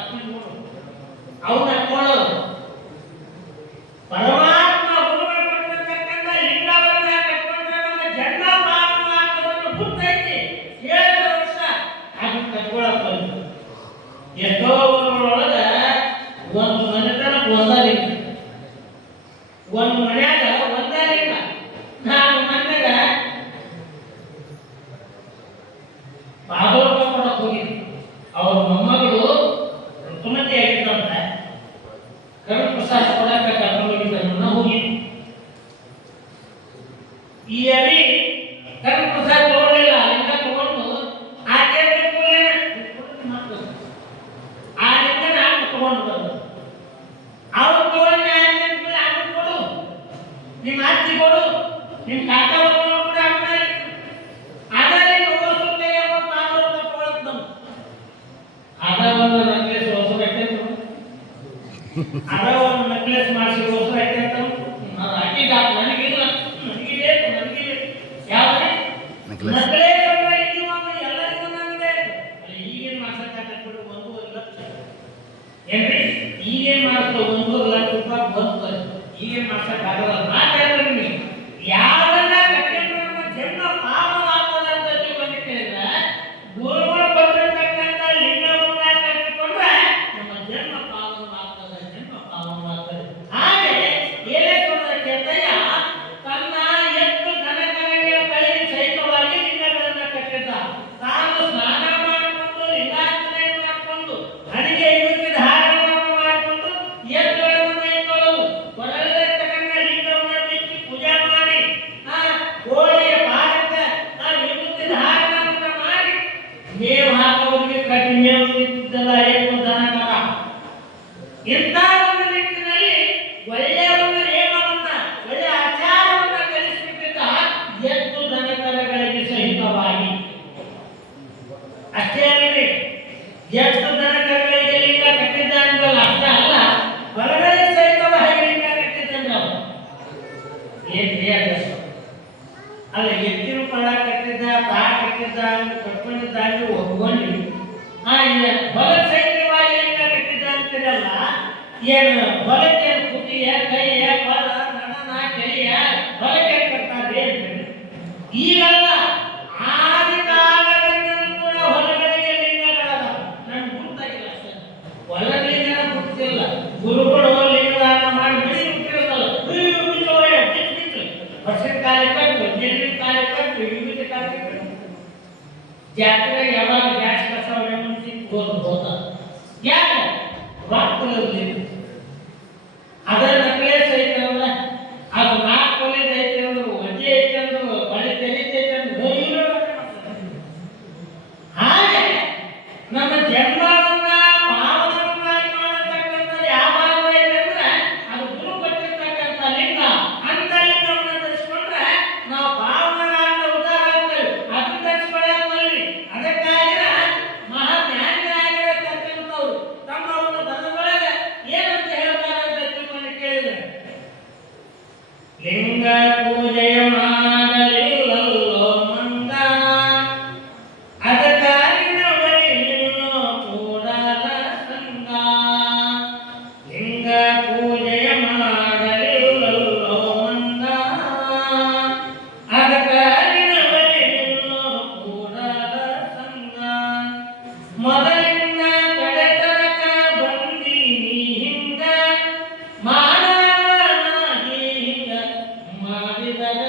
ಅವನ್ನ ಹಾಕೊಳ್ಳೋದು ಪರಮಾತ್ಮ ಗುರುಗಳು ಕೊಟ್ಟಿರ್ತಕ್ಕಂಥ ಲಿಂಗವನ್ನ ಕಟ್ಕೊಂಡ್ರೆ ನಮ್ಮ ಜನ್ಮ ಪಾವನ ಆಗ್ತದನ್ನು ಗುರ್ತೈತಿ 7 ವರ್ಷ ಅದು ಕಟ್ಕೊಳಕ್ ಬಂತು. ಎಷ್ಟೋ ಊರುಗಳೊಳಗ ಒಂದು ಮನೆತನ ಒಂದ ಲಿಂಗ, ಒಂದು ಮನ್ಯಾಗ ಒಂದ ಲಿಂಗ. ನಾನು ಮನ್ಯಾಗ ಬಾಗೋರ್ಗ ಕೊಡಕ್ ಹೋಗಿದ್ದೆ. ಅವ್ರ ಮೊಮ್ಮಗಳು ಋತುಮತಿ ಆಗಿದ್ದಂತ ಕರು ಪ್ರಸಾದ ಕೊಡಕ್ಕೆ ಕರ್ಕೊಂಡು ಹೋಗಿದ್ದ ಹೋಗಿ ಈ ಅರಿ ಕರು ಪ್ರಸಾದ ತಗೊಳ್ಳಿಲ್ಲ. ಲಿಂಗ ತಗೊಂಡು ಆ ಲಿಂಗನ ತಗೊಂಡು ಬಂದು ಅವ್ರು ತಗೊಂಡು ಅವ್ರು ಕೊಡು, ನಿಮ್ಮ ಅಜ್ಜಿ ಕೊಡು, ನಿಮ್ಮ ಕಾಕ ಕೂಡ ಅದರಲ್ಲಿ ಹೋಗೋಸುತ್ತೆ ಯಾವ ಪಾದವರು ತಗೊಳಕ್ ನಮ್ಗೆ ಅದ ಒಂದು ನಕ್ಲೆಸ್ ಹೊಸಗಟ್ಟೆ ಅದ ಒಂದು ನಕ್ಲೆಸ್ ಮಾಡಿಸಿ ಹೊಸಗಟ್ಟೆ ಅಂತ ಅಕ್ಕಿಗ ನನಗಿಲ್ಲ ನನಗಿದೆ ಯಾವ್ದು ನಕ್ಲೆಸ್ ಎಲ್ಲರಿಗೂ ನನಗೆ ಈಗೇನು ಮಾಡ್ಸಕ್ಕಾಗಬಿಟ್ಟು 1.5 ಲಕ್ಷ ಏನ್ರಿ ಈಗೇನು ಮಾಡಿಸ್ತು 1.5 ಲಕ್ಷ ರೂಪಾಯಿ ಬಂತು. ಈಗೇನು ಮಾಡ್ಸಕ್ಕಾಗಲ್ಲ. ಮಾತಾಡ್ರಿ ನೀವು ಯಾವನ್ನ ಕಟ್ಟಿದ್ರೆ ನಮ್ಮ ಜನ್ಮ ಪಾವನ ಆಗ್ತದೆ ಅಂತ ತಿಳ್ಕೊಂಡು ಕೇಳಿದ್ರೆ ಗುರುಗಳು ಕೊಟ್ಟಿರ್ತಕ್ಕಂಥ ಲಿಂಗವನ್ನ ಕಟ್ಟಿಕೊಂಡ್ರೆ ನಮ್ಮ ಜನ್ಮ ಪಾವನವಾಗ್ತದೆ, ಜನ್ಮ ಪಾವನವಾಗ್ತದೆ. ಹಾಗೆ ಏನೇಶ್ವರದ ಕೆತ್ತಯ್ಯ ತನ್ನ ಎತ್ತು ದನಕರಗಳ ಕೈಗೆ ಸಹಿತವಾಗಿ ಲಿಂಗಗಳನ್ನ ಕಟ್ಟಿದ್ದ. ತಾನು ಸ್ನಾನ ಮಾಡಿಕೊಂಡು ಲಿಂಗಾರ್ಚನೆ ಮಾಡಿಕೊಂಡು ಹಣಿಗೆ ಇರುತ್ತಿದ್ದ ಹಾರವನ್ನು ಮಾಡಿಕೊಂಡು ಎತ್ತುಗಳನ್ನು ಮೇಯ್ಕೊಳ್ಳೋದು, ಹೊರಗಿರ್ತಕ್ಕಂಥ ಲಿಂಗವನ್ನು ಬಿಚ್ಚಿ ಪೂಜೆ ಮಾಡಿ ಕೋಳಿಯ ಪಾದಕ್ಕೆ ಇರುತ್ತಿದ್ದ ಹಾರವನ್ನು ಮಾಡಿ ಮೇವು ಹಾಕೋರಿಗೆ ಕಟ್ಟಿ ಮೇವು ತಿಂತಿದ್ದಲ್ಲ ಎತ್ತು ದನಕರ. ಇಂಥ ಒಂದು ನಿಟ್ಟಿನಲ್ಲಿ ಒಳ್ಳೆಯ ಒಂದು ನಿಯಮವನ್ನ ಒಳ್ಳೆಯ ಆಚಾರವನ್ನ ಕಲಿಸಿಬಿಟ್ಟಿದ್ದ ಎತ್ತು ದನಕರಗಳಿಗೆ ಸಹಿತವಾಗಿ. ಅಷ್ಟೇ ಅಲ್ಲದೆ ಎತ್ತು ದನಕರಗಳಿಗೆ ಲಿಂಗ ಕಟ್ಟಿದ್ದ ಅಂತಲ್ಲ, ಅಷ್ಟೇ ಅಲ್ಲ ಹೊರಗಡೆ ಸಹಿತವಾಗಿ ಲಿಂಗ ಕಟ್ಟಿದ್ದಂದ್ರೆ ಅವರು ಅಲ್ಲ ಎತ್ತಿನ ಪಳ ಕಟ್ಟಿದ್ದ ತಾ ಕಟ್ಟಿದ್ದ ಕಟ್ಕೊಂಡಿದ್ದ ಅಂತ ಒಪ್ಕೊಂಡು ಹೊಲ ಸಹಿತವಾಗಿ ಲಿಂಗ ಕಟ್ಟಿದ್ದ ಅಂತಿರಲ್ಲ. ಏನು ಹೊಲಕ್ಕೆ ಕುಟಿಯ ಕೈಯ ಹೊಲ ನಡನ ಕೆರೆಯ ಹೊಲಕ್ಕೆ ಕಟ್ತಾರೆ ಅಂತೇಳಿ ಈಗಲ್ಲ ಆದಿ ಕಾಲದಿಂದಲೂ ಕೂಡ ಹೊಲಗಳಿಗೆ ಲಿಂಗಗಳಲ್ಲ. ನಮ್ಗೆ ಗುರ್ತಾಗಿಲ್ಲ ಅಷ್ಟೇ, ಹೊಲ ಲಿಂಗನ ಗುರ್ತಿಲ್ಲ. ಗುರುಗಳು ಲಿಂಗದಾನ ಮಾಡಿ ಬಿಸಿ ಬಿಟ್ಟಿರೋದಲ್ಲ, ಬಿಟ್ಟು ವರ್ಷದ ಕಾಲ ಕಟ್ಟು, ನೆಲ್ಲಿನ ಕಾಲ ಕಟ್ಟು, ವಿವಿಧ ಕಾಲ ಕಟ್ಟು. ಜಾತ್ರೆ ಯಾವಾಗ ಗ್ಯಾಸ್ ಕಸ ಹೋದ ಯಾಕೆ ರೊಕ್ಕದಲ್ಲಿ ಅದ ನಕ್ಲೆಸ್ ಐತೆ ಅಂದ್ರೆ ಅದು 4 ತೊಲೆ ಐತೆ ಅಂದ್ರೆ ವಜ್ಜೆ ಐತೆ ಅಂದ್ರೆ ಬಳೆ ತೆರೀತೈತೆ ಅಂದ್ರೆ ಹಾಗೆ ನಮ್ಮ ಜನ್ಮವನ್ನ ಪಾವನವನ್ನಾಗಿ ಮಾಡತಕ್ಕಂಥದ್ದು ಯಾವಾಗ ಐತೆ ಅಂದ್ರೆ ಅದು ಗುರು ಕೊಟ್ಟಿರ್ತಕ್ಕಂಥ ಲಿಂಗ. ಅಂತ ಲಿಂಗವನ್ನು ಧರಿಸ್ಕೊಂಡ್ರೆ ನಾವು ಪಾವನರಾದ ಉದಾರ ಆಗ್ತೇವೆ. ಅದನ್ನ ಧರಿಸ್ಕೊಳ್ಳಿ. ಅದಕ್ಕಾಗಿ ಮಹಾಜ್ಞಾನಿಗಳಾಗಿರತಕ್ಕಂಥವ್ರು ತಮ್ಮ ಒಂದು ಧರ್ಮದೊಳಗೆ ಏನಂತ ಹೇಳ್ತಾರೆ ಅಂತ ತಿಳ್ಕೊಂಡು ಕೇಳಿದ್ರೆ ಲಿಂಗ ಪೂಜೆಯ ಮಾಡಲಿಲ್ಲಲ್ಲೋ ಮಂದ ಅದಕ್ಕಾಗಿ ನವರಿಲ್ಲೋ ಕೂಡಲ ಸಂಗ. ಲಿಂಗ ಪೂಜೆಯ ಮಾಡಲಿಲ್ಲಲ್ಲೋ ಮಂದ ಅದಕ್ಕಾಗಿ ನವರಿಲ್ಲೋ ಕೂಡಲ ಸಂಗ. ಮೊದಲಿಂದ ಕಡೆ ತನಕ ಬಂದೀನಿ ಹಿಂಗ ಮಾಡಲಾಗಿ ಹಿಂಗ ಮಾಡಿದರ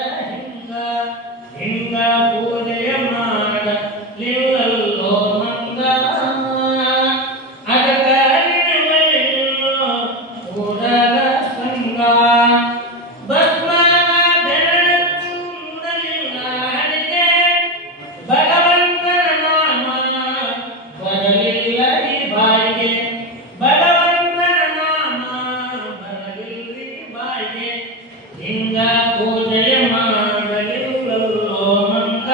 ಲಿಂಗ ಪೂಜೆಯ ಮಾಡಲಿಲ್ಲೋ ಮಂಗ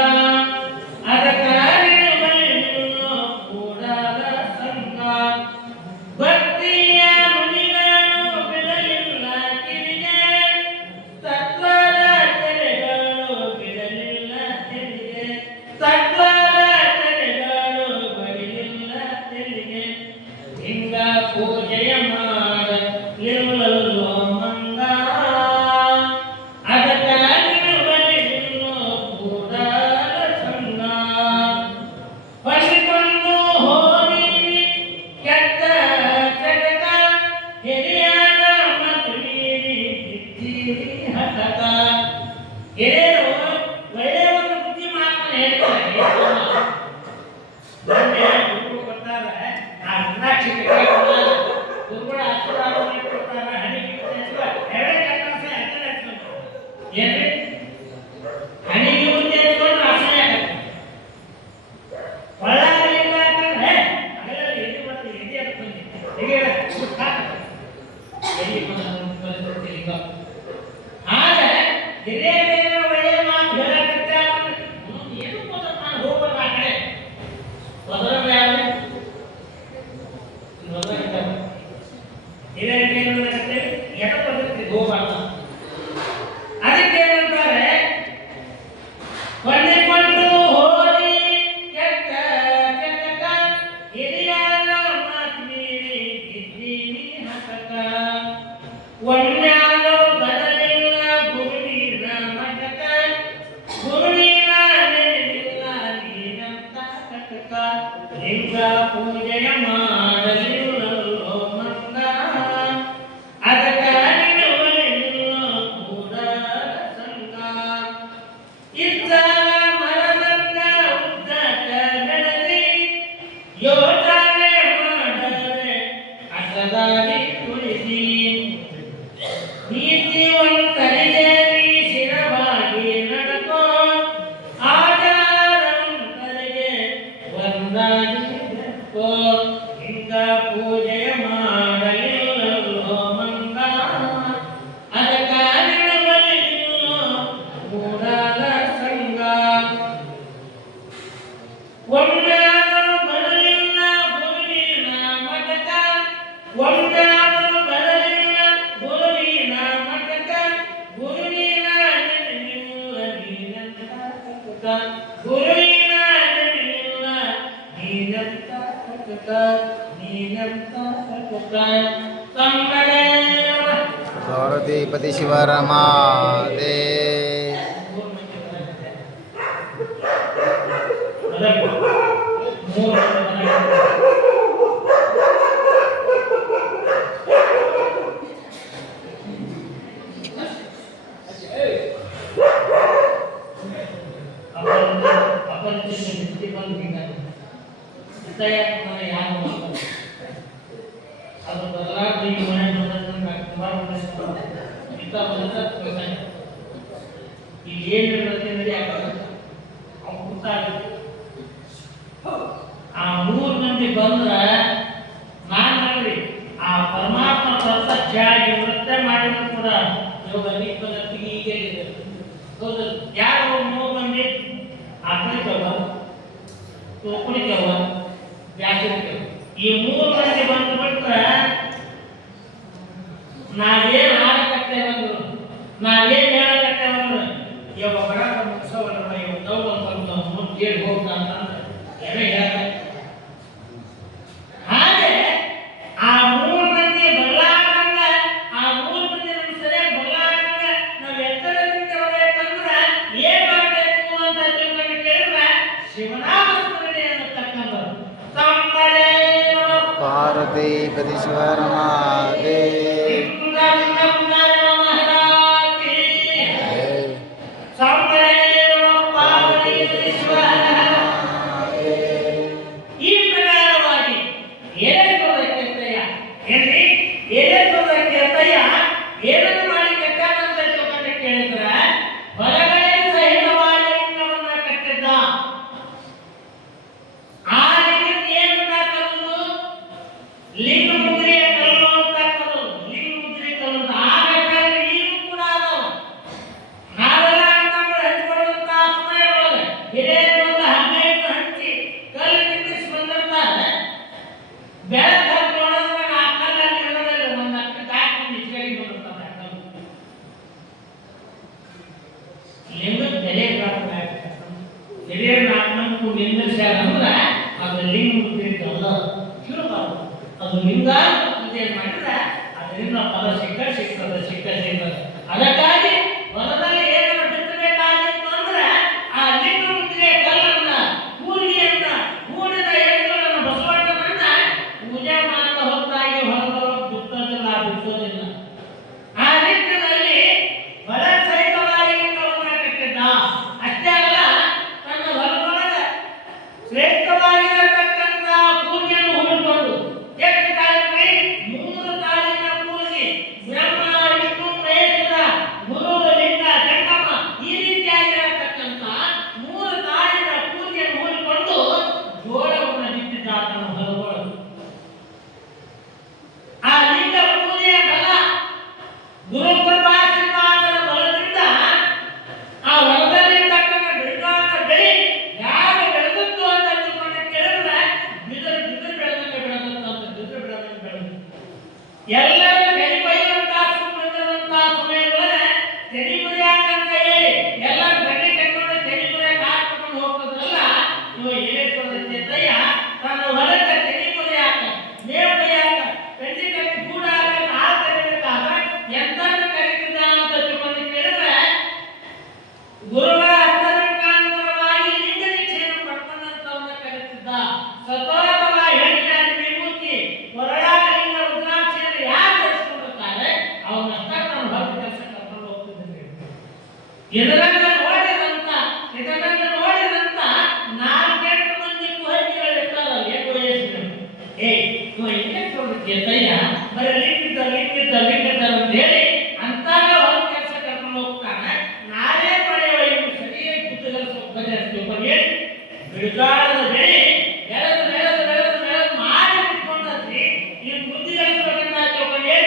ಅದಕ್ಕಾಗಿ ಬಲಿಲ್ಲೋ ಕೂಡಲ ಸಂಗ ಭಕ್ತಿಯ ಮುನಿಗಳು ಬಿಡಲಿಲ್ಲ ಕಿವಿಗೆ ತತ್ವದ ತೆರೆಗಳು ಬಿಡಲಿಲ್ಲ ತೆರಿಗೆ ತತ್ವದ ತೆರೆಗಳು ಬಡಿಲಿಲ್ಲ ತೆರಿಗೆ ಲಿಂಗ ಪೂಜೆಯ ಮಾಡಲಿಲ್ಲೋ ಮಂಗ ಅದಕ್ಕಾಗಿ ಬಲಿಲ್ಲೋ ಕೂಡಲ ಸಂಗ ಬಲಿಕೊಂಡು ಹೋಗಿರಿ ಕೆಟ್ಟ ಚಟಕ ಹಿರಿಯರ ಮತ್ತು ಮೀರಿ ಬಿದ್ದೀರಿ ಹಠಕ ಹಿರಿಯರು ಒಳ್ಳೆಯ ಒಂದು ಬುದ್ಧಿ ಮಾತನ್ನು ಹೇಳ್ತಾರೆ ಮೊನ್ನೆ ಗುರುಗಳು ಕೊಡ್ತಾರೆ ಆ ರುದ್ರಾಕ್ಷಿ ಗುರುಗಳ ಆಶೀರ್ವಾದ ಕೊಡ್ತಾರೆ ಹಣಿ ಎರಡೇ ಕೆಲಸ ಏನ್ರಿ ಹಣಿಗೆ ಮುಂದೆ ಹಚ್ಕೊಂಡು ಆಸನೆ ಆಗತ್ತೆ ಒಳ್ಳೆಯಲ್ಲ ಅಂತಂದ್ರೆ ಅದೆಲ್ಲ ಎಲ್ಲಿ ಬರ್ತದೆ ಎಲ್ಲಿ ಅದು ಬಂದಿದೆ ಹೇಗೆ ಎಲ್ಲಿ ಬಂದ ಆದರೆ ಹಿರಿಯರ ಒಳ್ಳೆಯ ಮಾತು ಹೇಳಕತ್ತೆ ಏನು ನಾನು ಹೋಗ್ಬಾರ್ದು ಆ ಕಡೆ ಮೊದಲ ಯಾರು ಹಿರಿಯರಿಗೆ ಏನು ಹೇಳಕತ್ತೆ ಎಡ ಪದ್ಧತಿ ಹೋಗ್ಬಾರ್ದು ಅದಕ್ಕೆ ಏನಂತಾರೆ ಕೊಂಡಿಕೊಂಡು ಹೋರಿ ಕೆಟ್ಟ ಕೆಟ್ಟಕ ಹಿರಿಯರ ಮಾತು ಮೀರಿ ಬಿದ್ದೀರಿ ಹಠಕ ಒಣ್ಮ್ಯಾಲೋ ಬರಲಿಲ್ಲ ಗುರುವಿನ ಮಠಕ ಗುರುವಿನ ನೆನಪಿಲ್ಲ ನೀನಂತ ಕಟಕ ಲಿಂಗ ಪೂಜೆಯ ಮಾಡಲಿಲ್ಲೋ ಮಂಗ ಅದಕ್ಕಾಗಿ ಬಲಿಲ್ಲೋ ಕೂಡಲ ಸಂಗ ಇದ್ದಾಗ ಮರದಂಗ ಉದ್ದಕ ನಡೆದಿ ಯೋಚನೆ ಮಾಡದೆ ಅಸದಾಗಿ ಕುಳಿಸಿ ನೀತಿವಂತರಿಗೆ ಶಿರವಾಗಿ ನಡಕೋ ಆಚಾರವಂತರಿಗೆ ಒಂದಾಗಿ ನಡ್ಕೋ ಲಿಂಗ ಪೂಜೆಯ ಮಾಡಲಿಲ್ಲೋ ಮಂಗ ಅದಕ್ಕಾಗಿ ಬಲಿಲ್ಲೋ ಕೂಡಲ ಸಂಗ ಒಮ್ಮ್ಯಾದರೂ ಬರಲಿಲ್ಲ ಗುರುವಿನ ಮಠಕ ಒಮ್ಮ್ಯಾದರೂ ಬರಲಿಲ್ಲ ಗುರುವಿನ ಮಠಕ ಗುರುವಿನ ನೆನಪಿಲ್ಲ ನೀನಂತ ಕಟಕ ಗುರುವಿನ ನೆನಪಿಲ್ಲ ನೀನಂತ ಕಟಕ ನೀನಂತ ಕಟಕ ಸಂಗಡೇ ಗೌರದೀಪತಿ ಶಿವರಮಾದೇ ಅದು ಬದಲಾದ ಈ ಮನೆ ಈಗ ಏನು ಇರುತ್ತೆ ಆ 3 ಮಂದಿ ಬಂದ್ರ ನಾನು ನೋಡ್ರಿ ಆ ಪರಮಾತ್ಮ ಪ್ರತ್ಯಕ್ಷ ನೃತ್ಯ ಮಾಡಿದ್ರು ಕೂಡ ಯೋಗ ಪದ್ಧತಿಗೆ ಈಗ ಇದೆ ಹೌದು ಯಾರು 3 ಮಂದಿ ಆಕಳಿಕವ ತೋಕುಳಿಕವ ವ್ಯಾಸರಿಕವ ಈ 3 ಮಂದಿ ಬಂದು ಬಿಟ್ರೆ ನಾವೇನು ಹಾಡಕತ್ತೇವೆ ಅಂದ್ರು ನಾವೇನು ಹೇಳಕತ್ತೇವೆ ಅಂದ್ರೆ ಇವಾಗ ಬಡ ಮುಗಿಸೋವಲ್ಲ ಇವಾಗ ದೌಡ ಬಂದು ಮುಂದೆ ಕೇಳಿ ಹೋಗ್ತಾ ಅಂತಂದ್ರೆ ಏನೋ ಹೇಳ್ತಾರೆ ಹಾಗೆ ಆ 3 ಮಂದಿ ಬದಲಾಗಂಗ ಆ 3 ಮಂದಿ ನಮ್ಗೆ ಸರಿಯಾಗಿ ಬದಲಾಗಂಗ ನಾವು ಎತ್ತರದಿಂದ ಹೋಗ್ಬೇಕಂದ್ರೆ ಏನ್ ಮಾಡಬೇಕು ಅಂತ ತಿಳ್ಕೊಂಡು ಕೇಳಿದ್ರೆ ಶಿವನಾಮ ಸ್ಮರಣೆ ಅನ್ನತಕ್ಕಂಥದ್ದು ಪಾರ್ವತೀಪತಿ ಶಿವರಮಾದೇ ಈ ಪ್ರಕಾರವಾಗಿ ಏನನ್ನು ಮಾಡಿ ಕಟ್ಟಾನಂತ ತಿಳ್ಕೊಂಡು ಕೇಳಿದ್ರ ಹೊರಗಡೆ ಸಹಿತವಾಗಿ ಲಿಂಗವನ್ನ ಕಟ್ಟಿದ್ದ ಆ ಲಿಂಗಕ್ಕೆ ಏನು ಕಲ್ಲು ಲಿಂಗ ಮುದ್ರೆಯ ಕಲ್ಲು ಅಂತ ಕಲ್ಲು ಹಿರಿಯರ ನಾಲ್ಕು ನಿಂದಿರ್ಸ್ಯಾರ ಅಂದ್ರೆ ಅದು ಲಿಂಗ ಮುಟ್ಟಿದ್ದಲ್ಲ ತಿಳ್ಬಾರ್ದು. ಅದು ಲಿಂಗ ಪೂಜೆ ಮಾಡಿದ್ರೆ ಅದರಿಂದ ಫಲ ಸಿಗ್ತದೆ. ಅದಕ್ಕಾಗಿ ಹೊಲದಲ್ಲಿ ಏನನ್ನು ಬಿತ್ತಬೇಕಾಗಿತ್ತು ಅಂದ್ರೆ ಆ ಲಿಂಗ ಮುಟ್ಟಿಗೆ ಕಲ್ಲನ್ನ ಕೂಲಿಯನ್ನ ಹೂಡಿನ ಎತ್ತುಗಳನ್ನು ಬಸವಣ್ಣನನ್ನ ಪೂಜೆ ಮಾಡ್ತಾ ಹೊತ್ತಾಗಿ ಹೊಲದೊಳಗೆ ಬಿತ್ತೋದಿಲ್ಲ. ಆ ನಿಟ್ಟಿನಲ್ಲಿ ಹೊಲ ಸಹಿತವಾಗಿ ಲಿಂಗವನ್ನು ಕಟ್ಟಿದ್ದ. ಅಷ್ಟೇ ಅಲ್ಲ, ತನ್ನ ಹೊಲದೊಳಗೆ ಶ್ರೇಷ್ಠವಾಗಿರತಕ್ಕಂಥ ಪೂಜೆಯನ್ನು ಹೂಡಿಕೊಂಡು ಎಷ್ಟು ಕಾಲಕ್ಕೆ 3 ಕಾಲಿನ ಪೂಜೆ ಬ್ರಹ್ಮ ವಿಷ್ಣು ಮಹೇಶ್ವರ ಗುರು ಲಿಂಗ ಜಂಗಮ ಈ ರೀತಿಯಾಗಿರತಕ್ಕಂಥ 3 ಕಾಲಿನ ಪೂಜೆಯನ್ನು ಹೂಡಿಕೊಂಡು ಜೋಳವನ್ನು ಬಿತ್ತಿದ್ದ ತನ್ನ ಹೊಲದೊಳಗೆ. ಆ ಲಿಂಗ ಪೂಜೆಯ ಬಲ ಗುರು ಕೃಪಾಶೀರ್ವಾದದ ಬಲದಿಂದ ಆ ಹೊಲದಲ್ಲಿರ್ತಕ್ಕಂಥ ಬೆಳೆದ ಬೆಳೆ ಯಾವ ಬೆಳೆದದ್ದು ಅಂತ ತಿಳ್ಕೊಂಡು ಕೇಳಿದ್ರೆ ಬಿದಿರು ಬೆಳೆದಂಗೆ ಎಲ್ಲರೂ ತೆನಿ ಬೈಯುವಂತಹ ಸಮಯದೊಳಗೆ ತೆನಿ ಮುರಿಯಾಕಂತ ಹೇಳಿ ಎಲ್ಲ ಗಡ್ಡೆ ಕಟ್ಕೊಂಡು ತೆನಿ ಮುರಿಯಾಕ ಹಾಕೊಂಡು ಹೋಗ್ತದಲ್ಲ, ಇವ ಏನೇಶ್ವರಯ್ಯ ತನ್ನ ಹೊಲಕ್ಕೆ ತೆನಿ ಮುರಿಯಾಕ ಮೇವು ಬೈಯಾಕ ಪೆಂಡಿ ಕಟ್ಟಿ ಗೂಡ ಹಾಕಿ ಹಾಲು ಕರಿಬೇಕಾದ್ರೆ ಎಂತನ್ನು ಕರೀತಿದ್ದ ಅಂತ ತಿಳ್ಕೊಂಡು ಕೇಳಿದ್ರೆ ಗುರುಗಳ ಹಸ್ತರೂಪಾಂತರವಾಗಿ ಲಿಂಗ ದೀಕ್ಷೆಯನ್ನು ಪಡ್ಕೊಂಡಂತವನ್ನ ಕರೀತಿದ್ದ. ಸತತವಾಗಿ ಹೆಣ್ಣಾಡಿ ವಿಭೂತಿ ಹೊರಡಾಗ ಲಿಂಗ ರುದ್ರಾಕ್ಷಿಯನ್ನು ಯಾರು ಧರಿಸಿಕೊಂಡಿರ್ತಾರೆ ಅವನಷ್ಟ ತನ್ನ ಹೊರಗೆ ಕೆಲಸ ಕರ್ಕೊಂಡು ಹೋಗ್ತಿದ್ದರು. ಇದನ್ನ ನೋಡಿದಂತ 4-8 ಮಂದಿ ಕುಹಕಿಗಳು ಇರ್ತಾರಲ್ಲ, ಏನು ವಯಸ್ಸಿನ ಇವ ಹಿಂಗೆ ತಯ್ಯ ಬರೀ ಲಿಂಗಿದ್ದ ಅಂತ ಹೇಳಿ ಅಂತಾಗ ಹೊರ ಕೆಲಸ ಕರ್ಕೊಂಡು ಹೋಗ್ತಾನೆ. ನಾನೇ ಪಡೆಯುವ ಇವು ಸರಿಯಾಗಿ ಬುದ್ಧಿಗಳು ಬಿಡುಗಾಳದ ಬೆಳೆ ಬೆಳೆದು ಮಾಡಿ ಬಿಟ್ಕೊಂಡ್ರಿ ಇನ್ನು ಬುದ್ಧಿಗಳಿಸ್ಬೇಕಂತ ತಿಳ್ಕೊಂಡು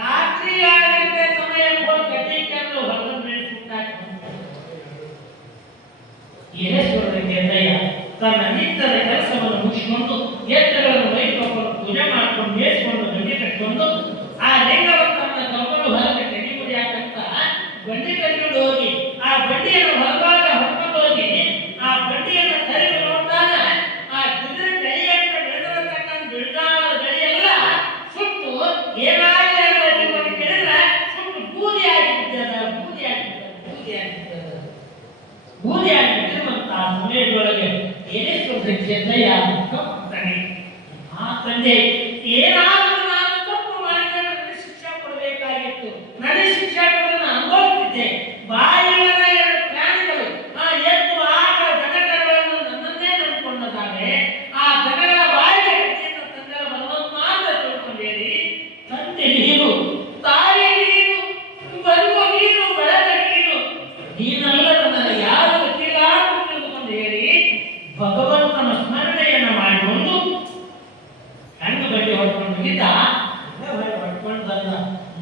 ರಾತ್ರಿ 2 ಗಂಟೆ ಸಮಯ ಹೋಗಿ ಗಡ್ಡಿ ಕೆಂದು ಹೊರಗಡೆ ಮೇಲೆ ಸುಟ್ಟಾಕಿ ಏನೇಶ್ವರಯ್ಯ ತನ್ನ ನಿತ್ಯದ ಕೆಲಸವನ್ನು ಮುಗಿಸಿಕೊಂಡು ಎತ್ತುಗಳನ್ನು ವೈದ್ಯವನ್ನು ಪೂಜೆ ಮಾಡಿಕೊಂಡು ಮೇಯಿಸಿಕೊಂಡು ಗಂಡಿ ಕಟ್ಕೊಂಡು ಆ ಲಿಂಗವನ್ನು ತನ್ನ ಕರ್ಕೊಂಡು ಹೊರಗೆ ತೆಗಿ ಮುರಿಯಾಕಂತ ಗಂಡಿ ಕಟ್ಕೊಂಡು ಹೋಗಿ ಆ ಬಂಡಿಯನ್ನು ಹೊರಭಾಗ ಹೊಡ್ಕೊಂಡು ಹೋಗಿ ಆ ಬಂಡಿಯನ್ನು ತಲೆಗೆ ನೋಡಿದಾಗ ಆ ಬಿದಿರು ಬೆಳೆಯನ್ನು ಬೆಳೆದಿರತಕ್ಕಂಥ ಬಿಡುಗಾಳದ ಬೆಳೆಯೆಲ್ಲ ಸುಟ್ಟು ಏನಾಗಿದೆ ಅಂತ ತಿಳ್ಕೊಂಡು ಕೇಳಿದ್ರೆ ಸುಟ್ಟು ಬೂದಿ ಆಗಿಬಿಟ್ಟಿರುವಂತಹ ಸಮಯದೊಳಗೆ ಏನೇಶ್ವರಯ್ಯ ಅಂತಾನೆ, ಆ ತಂದೆ ಏನಾದರೂ ನಾನು ತಪ್ಪು ಮಾಡಿದ್ರೆ ನನಗೆ ಶಿಕ್ಷೆ ಕೊಡಬೇಕಾಗಿತ್ತು. ನನಗೆ ಶಿಕ್ಷೆ ಕೊಡೋದನ್ನು ಅನುಭವಿಸಿದ್ದೆ. ಬಾಯಿಗಳ 2 ಪ್ರಾಣಿಗಳು ಆ ಎತ್ತು ಆಗ ದನಗಳನ್ನು ನನ್ನನ್ನೇ ನಂಬಿಕೊಂಡಾಗ ಆ ದನಗಳ ಬಾಯಿಗೆ ತಂದೆಗಳ ಬಲವಂತ ಮಾತ್ರ ತಿಳ್ಕೊಂಡೇರಿ ತಂದೆ ನೀನು, ತಾಯಿ ನೀನು, ಬರುವ ನೀನು, ಬೆಳೆದ ನೀನು, ನೀನಲ್ಲದ ನನಗೆ ಯಾರು ಗೊತ್ತಿಲ್ಲ ಅಂತ ತಿಳ್ಕೊಂಡು ಹೇಳಿ ಭಗವಂತನ ಸ್ಮರಣೆಯನ್ನು ಮಾಡಿಕೊಂಡು ಹೆಣ್ಣು ಗಡ್ಡೆ ಹೊಡ್ಕೊಂಡು ಹೋಗಿದ್ದ. ಹೊಡ್ಕೊಂಡು ಬಂದ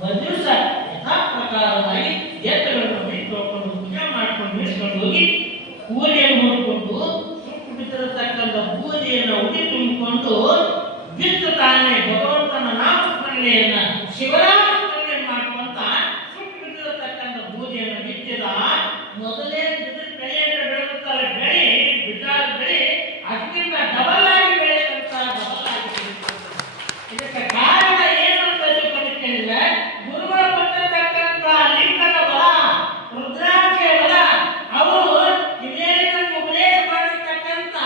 ಮರುದಿವಸ ಯಥಾ ಪ್ರಕಾರವಾಗಿ ಎತ್ತುಗಳನ್ನು ತೊಳ್ಕೊಂಡು ಪೂಜೆ ಮಾಡ್ಕೊಂಡು ನಿಲ್ಲಿಸ್ಕೊಂಡು ಹೋಗಿ ಕೂಲಿಯನ್ನು ಹೊಡ್ಕೊಂಡು ಸುಟ್ಟು ಬಿದ್ದಿರತಕ್ಕಂಥ ಪೂಜೆಯನ್ನು ಉಡಿ ತುಂಬಿಕೊಂಡು ಬಿತ್ತುತ್ತಾನೆ. ಭಗವಂತನ ನಾಮಸ್ಮರಣೆಯನ್ನ ಶಿವರಾಮ ಸ್ಮರಣೆ ಮಾಡುವಂತ ಸುಟ್ಟು ಬಿದ್ದಿರತಕ್ಕಂಥ ಪೂಜೆಯನ್ನು ಬಿತ್ತಿದ. ಮೊದಲೇ ಬಿದಿರು ಬೆಳೆಯನ್ನು ಬೆಳೆಯುತ್ತಾರೆ, ಬಿಟ್ಟಾದ ಬೆಳೆ ಅದಕ್ಕಿಂತ ಡಬಲ್ ಆಗಿ ಬೆಳೆಯುವಂತ ಇದಕ್ಕೆ ಕಾರಣ ಏನು ಅಂತ ತಿಳ್ಕೊಂಡಿದ್ದೇನೆ. ಗುರುಗಳು ಕೊಟ್ಟಿರತಕ್ಕಂಥ ಲಿಂಗದ ಬಲ, ರುದ್ರಾಕ್ಷಿಯ ಬಲ, ಅವರು ಹಿರಿಯರಿಗೆ ಉಪದೇಶ ಮಾಡಿರ್ತಕ್ಕಂಥ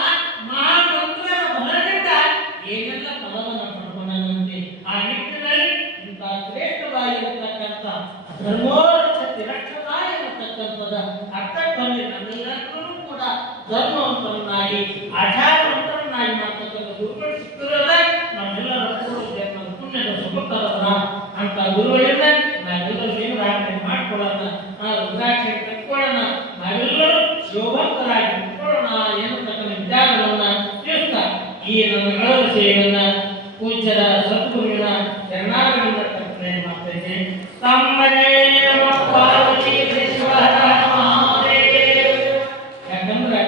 ಮಹಾಮಂತ್ರದ ಬಲದಿಂದ ಏನೆಲ್ಲ ಫಲವನ್ನು ಪಡ್ಕೊಂಡಂತೆ ಆ ನಿಟ್ಟಿನಲ್ಲಿ ಇಂಥ ಶ್ರೇಷ್ಠವಾಗಿರತಕ್ಕಂಥ ಧರ್ಮೋರಕ್ಷತಿ ರಕ್ಷತಾಯ ಇರತಕ್ಕಂಥದ ಅರ್ಥದಲ್ಲಿ ನಮ್ಮೆಲ್ಲರೂ ಕೂಡ ಧರ್ಮವಂತರನ್ನಾಗಿ ಆಚಾರವಂತರನ್ನಾಗಿ ಮಾಡ್ತಕ್ಕಂಥ ಗುರುಗಳು ಸಿಕ್ಕಿರೋದ ನಮ್ಮೆಲ್ಲರ ಪುಣ್ಯದ ಸುಖಕರನ ಅಂತ ಗುರುಗಳಿಂದ ನಾವೆಲ್ಲರೂ ದೇವರಾಧನೆ ಮಾಡ್ಕೊಳ್ಳೋಣ, ರುದ್ರಾಕ್ಷಿ ಕಟ್ಕೊಳ್ಳೋಣ, ನಾವೆಲ್ಲರೂ ಶೋಭಂತರಾಗಿ ಕಟ್ಕೊಳ್ಳೋಣ ಎನ್ನತಕ್ಕಂಥ ವಿಚಾರಗಳನ್ನ ತಿಳಿಸ್ತಾ ಈ ನನ್ನ ಗಳದ ಸೇವೆಯನ್ನ ಪೂಜ್ಯರ ಸದ್ಗುರುವಿನ ಶರಣಾಗತಿಯಿಂದ ಕರ್ತನೆ ಮಾಡ್ತಾ ಇದ್ದೇನೆ. ಯಾಕಂದ್ರೆ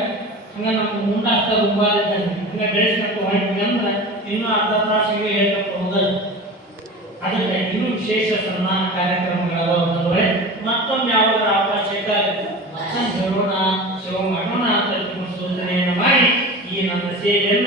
ಹಂಗ ನಮ್ಗೆ ಮುಂದಾಗ್ತಾ ರೂಪಾಯಿದ್ದಾನೆ ಹಂಗ ಬೆಳೆಸ್ಬೇಕು ಹೊರಟಿವಿ ಅಂದ್ರೆ ಇನ್ನೂ ಅರ್ಧ ತಾಸಿಗೆ ಹೇಳ್ಬೇಕು ಹೋಗಲ್ಲ. ಅದಕ್ಕೆ ಇನ್ನೂ ವಿಶೇಷ ಸನ್ಮಾನ ಕಾರ್ಯಕ್ರಮಗಳಾದ್ರೆ ಮತ್ತೊಮ್ಮೆ ಯಾವಾಗ ಅವಕಾಶ ಮತ್ತೊಂದು ಹೇಳೋಣ. ಸೇವೆಯನ್ನು